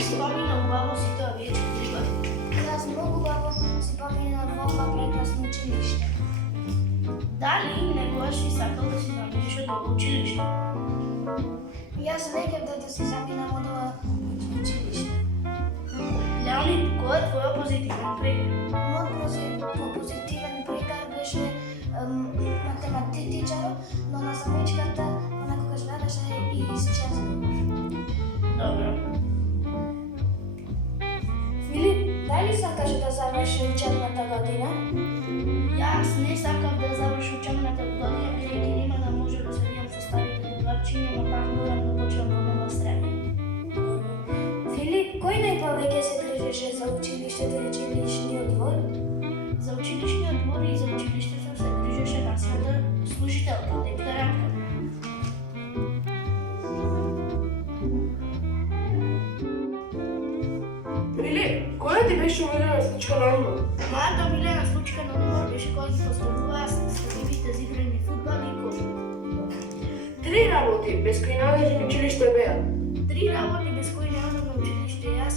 Spomínam babo si to vieš prípad. Ja z Bogu babo si pamätám veľmi prekrásne učilište. Дали некогаш си сакал да си заминеш од ово училиште? Јас веќе да си заминам од ова училиште. Леонид, кој е твојот позитивен пример? Мојот позитивен прикар беше математичар, но на самичката некогаш веднаш и исчезнал. Добро. Филип, дали сакаш да заврши учебната година? Јас не сакав да заврши учебната година, бидејќи нема да може да се видам со старите другарчиња, но пак морам да почнам во нова средна. Филип, кој најповеќе се грижеше за училиштето и училишниот двор? За училишниот двор и за училиштето се грижеше наследна служителка, детка Радка. Филип, која ти беше омилена случка на одмор? Мојата омилена случка на одмор беше кога ги поставуваа средивите за играње фудбал и кошарка. 3 работи без кои наоѓаш на училиште беа. 3 работи без кои не одам на училиште јас,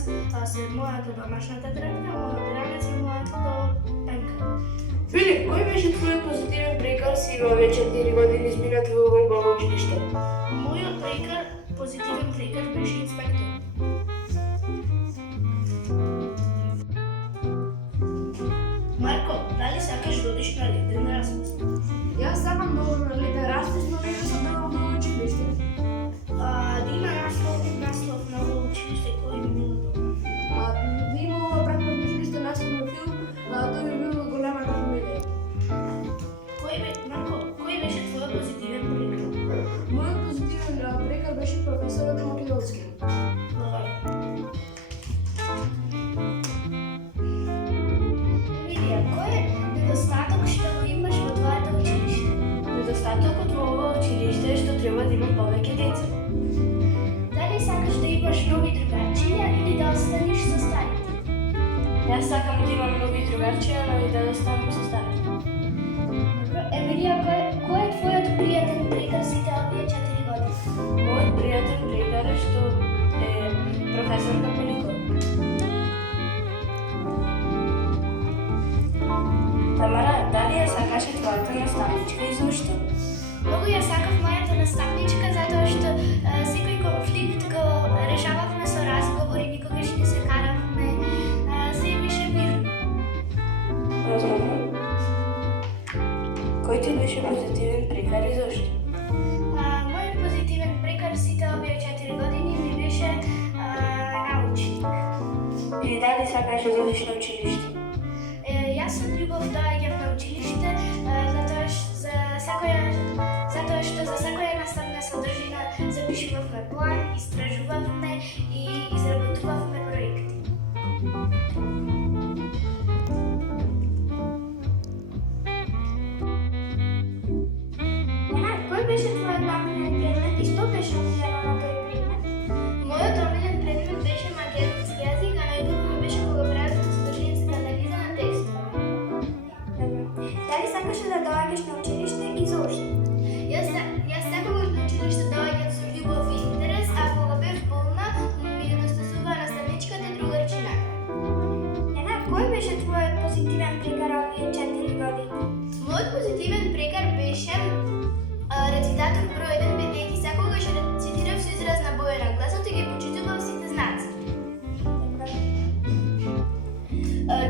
се мојата домашната третка, мојот ранец и мојата пенка. Филип, кој беше твојот позитивен прикар си во овие 4 години изминати во Гомбово училиште? Мојот прикар, позитивен прикар беше инспектор. Марко, дали сакаш да одиш на летен распис? Јас сакам да одам на летен распис, но не сум да одам на училиште. Да има наслов на ово училиште кој би било добро. Да има ова прекрасно училиште наслов на филм, тој би бил големата фамилија. Марко, кој беше твојот позитивен прикар? Мојот позитивен прикар беше професорот Македонски. Емилија, кој е недостаток што го имаш во твоето училиште? Недостатокот во ова училиште е што треба да има повеќе деца. Дали сакаш да имаш нови другарчиња или да останеш со старите? Јас сакам да имам нови другарчиња, но и да останам со старите. Емилија, кој е твојот пријатен прикар сите овие 4 години? Мојот пријатен прикар е што е професорка Поликова. Тамара, дали ја сакаше твојата наставничка и зошто? Многу ја сакав мојата наставничка затоа што секој конфликт го решававме со разговори, никогаш не се каравме, се беше мирно. Разумно. Кој ти беше позитивен прикар и зошто? Мојот позитивен прикар сите овие 4 години ми беше научник. И дали сакаше да одиш на училиште? Јас сум љубов да идам на училиште, затоа што за секоја наставна содржина запишувавме план, истражувавме и изработувавме проекти. Кој беше твојот омилен предмет и што беше омилено на тој предмет? Мојот омилен предмет беше македонски јазик, а најдобро ми беше кога правевме содржинска анализа на текстове. Дали сакаше да доаѓаш на училиште и зошто? Јас сакав на училиште да доаѓам со љубов и интерес, а кога бев болна, ми недостасува наставничката и другарчината. Кој беше твојот позитивен прикар овие 4 години? Мојот позитивен прикар беше рецитатор број 1, бидејќи секогаш рецитирав со израз на боја на гласот и ги почитував сите знаци.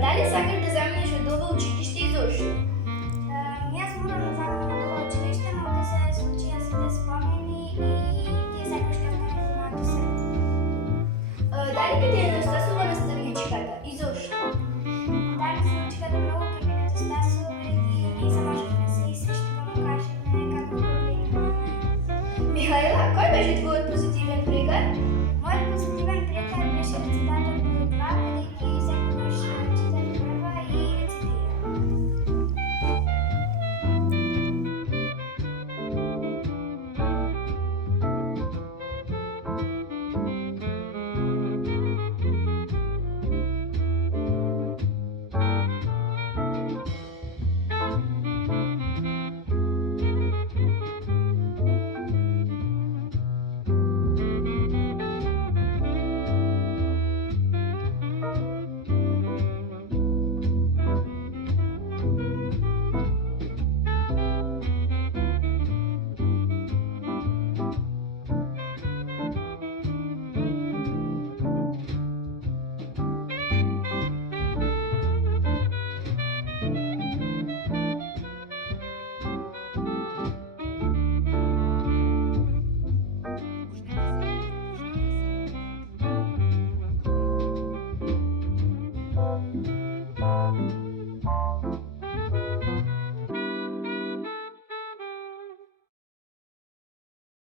Дали сакаш да заминеш од ова училиште и зошто? Јас морам да заминам од ова училиште, но да се случија сите спомени и тие секогаш ќе останат во моето срце. Прекратете